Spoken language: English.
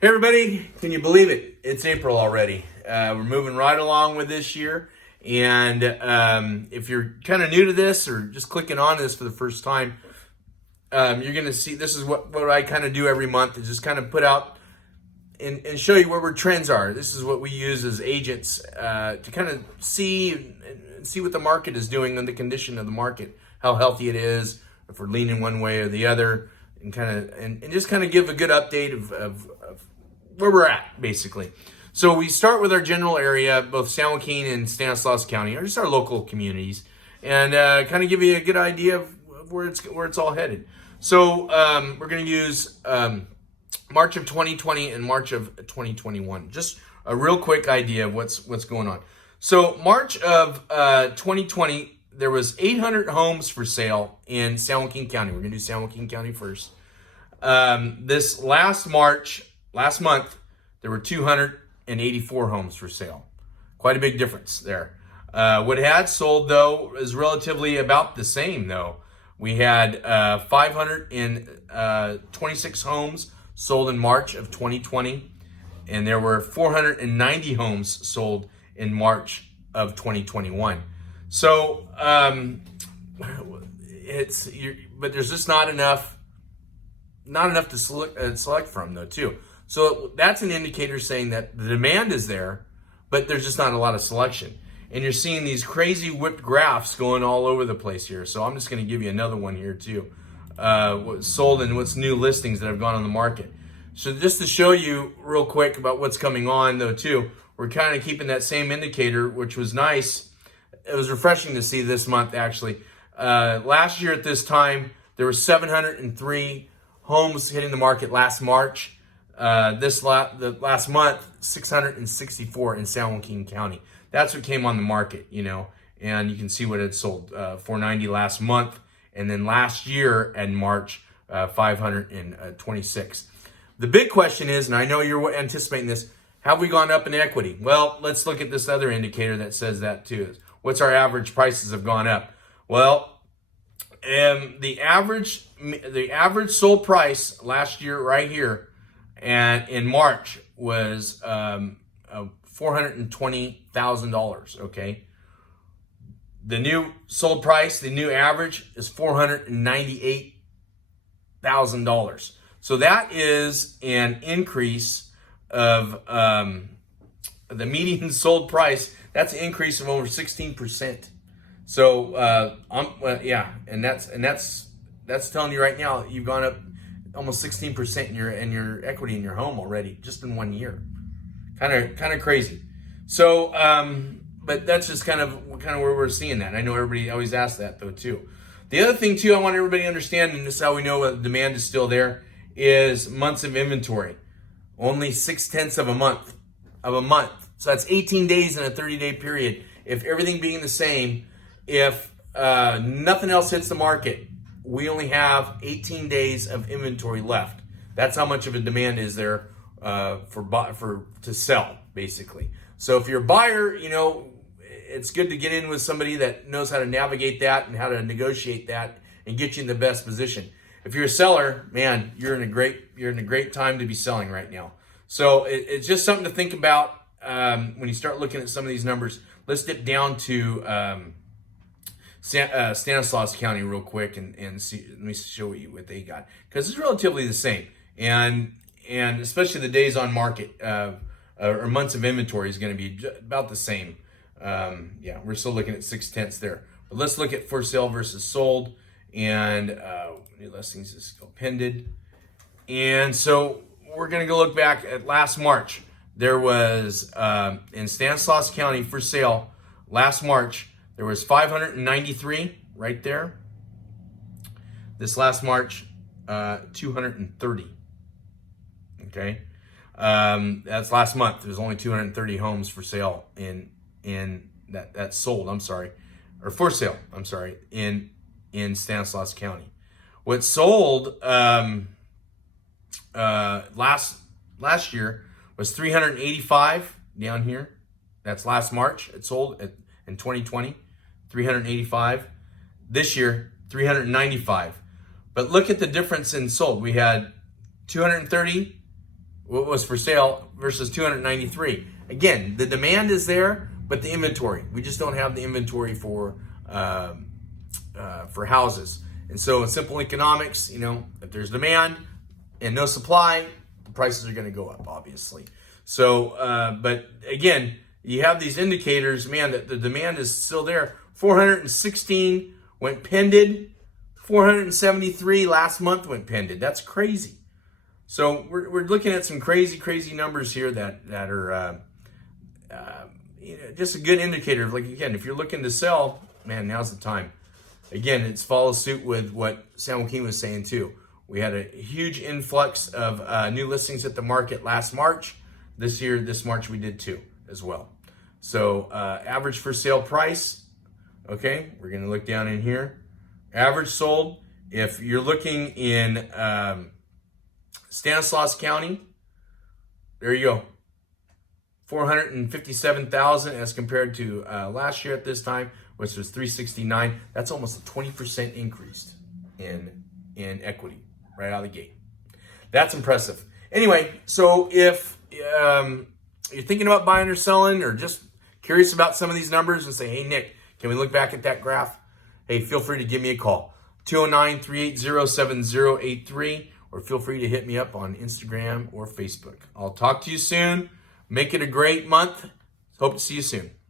Hey everybody, can you believe it? It's April already. We're moving right along with this year. And if you're kind of new to this or just clicking on this for the first time, you're going to see this is what I kind of do every month, is just kind of put out and show you where trends are. This is what we use as agents to kind of see what the market is doing and the condition of the market, how healthy it is, if we're leaning one way or the other, and just kind of give a good update of where we're at, basically. So we start with our general area, both San Joaquin and Stanislaus County, or just our local communities, and kind of give you a good idea of where it's all headed. So we're going to use March of 2020 and March of 2021. Just a real quick idea of what's going on. So March of 2020, there was 800 homes for sale in San Joaquin County. We're going to do San Joaquin County first. This last month, there were 284 homes for sale. Quite a big difference there. What had sold, though, is relatively about the same, though. We had 526 homes sold in March of 2020, and there were 490 homes sold in March of 2021. So, but there's just not enough to select from, though, too. So that's an indicator saying that the demand is there, but there's just not a lot of selection. And you're seeing these crazy whipped graphs going all over the place here. So I'm just going to give you another one here too. What's sold and what's new listings that have gone on the market. So just to show you real quick about what's coming on, though, too, we're kind of keeping that same indicator, which was nice. It was refreshing to see this month, actually. Last year at this time, there were 703 homes hitting the market last March. The last month, 664 in San Joaquin County. That's what came on the market, and you can see what it sold, 490 last month, and then last year in March, 526. The big question is, and I know you're anticipating this, have we gone up in equity? Well, let's look at this other indicator that says that too. What's our average prices have gone up? Well, the average sold price last year right here and in March was $420,000, okay? The new sold price, the new average is $498,000. So that is an increase of the median sold price. That's an increase of over 16%. So and that's telling you right now you've gone up almost 16% in your equity in your home already, just in 1 year. Kind of crazy. So, but that's just kind of where we're seeing that. I know everybody always asks that, though, too. The other thing, too, I want everybody to understand, and this is how we know the demand is still there, is months of inventory. Only 0.6 of a month. So that's 18 days in a 30-day period. If everything being the same, if nothing else hits the market, we only have 18 days of inventory left. That's how much of a demand is there to sell, basically. So if you're a buyer, it's good to get in with somebody that knows how to navigate that and how to negotiate that and get you in the best position. If you're a seller, man, you're in a great time to be selling right now. So it's just something to think about when you start looking at some of these numbers. Let's dip down to Stanislaus County real quick and see. Let me show you what they got, because it's relatively the same, and especially the days on market or months of inventory is going to be about the same. We're still looking at 0.6 there, but let's look at for sale versus sold, and new listings is pended. And so we're going to go look back at last March. There was in Stanislaus County for sale last March. There was 593 right there. This last March, 230. Okay, that's last month. There's only 230 homes for sale in that's sold. I'm sorry, or for sale. I'm sorry, in Stanislaus County. What sold last year was 385 down here. That's last March. It sold in 2020. 385. This year, 395. But look at the difference in sold. We had 230 what was for sale versus 293. Again, the demand is there, but the inventory, we just don't have the inventory for houses. And so in simple economics, if there's demand and no supply, the prices are going to go up, obviously. So, but again, you have these indicators, man, that the demand is still there. 416 went pended. 473 last month went pended. That's crazy. So we're looking at some crazy numbers here that are just a good indicator of, like, again, if you're looking to sell, man, now's the time. Again, it's follows suit with what San Joaquin was saying too. We had a huge influx of new listings at the market last March. This March, we did too as well. So average for sale price, okay, we're going to look down in here. Average sold, if you're looking in Stanislaus County, there you go. 457,000 as compared to last year at this time, which was 369. That's almost a 20% increase in equity right out of the gate. That's impressive. Anyway, so if you're thinking about buying or selling, or just curious about some of these numbers and say, hey, Nick, can we look back at that graph? Hey, feel free to give me a call, 209-380-7083, or feel free to hit me up on Instagram or Facebook. I'll talk to you soon. Make it a great month. Hope to see you soon.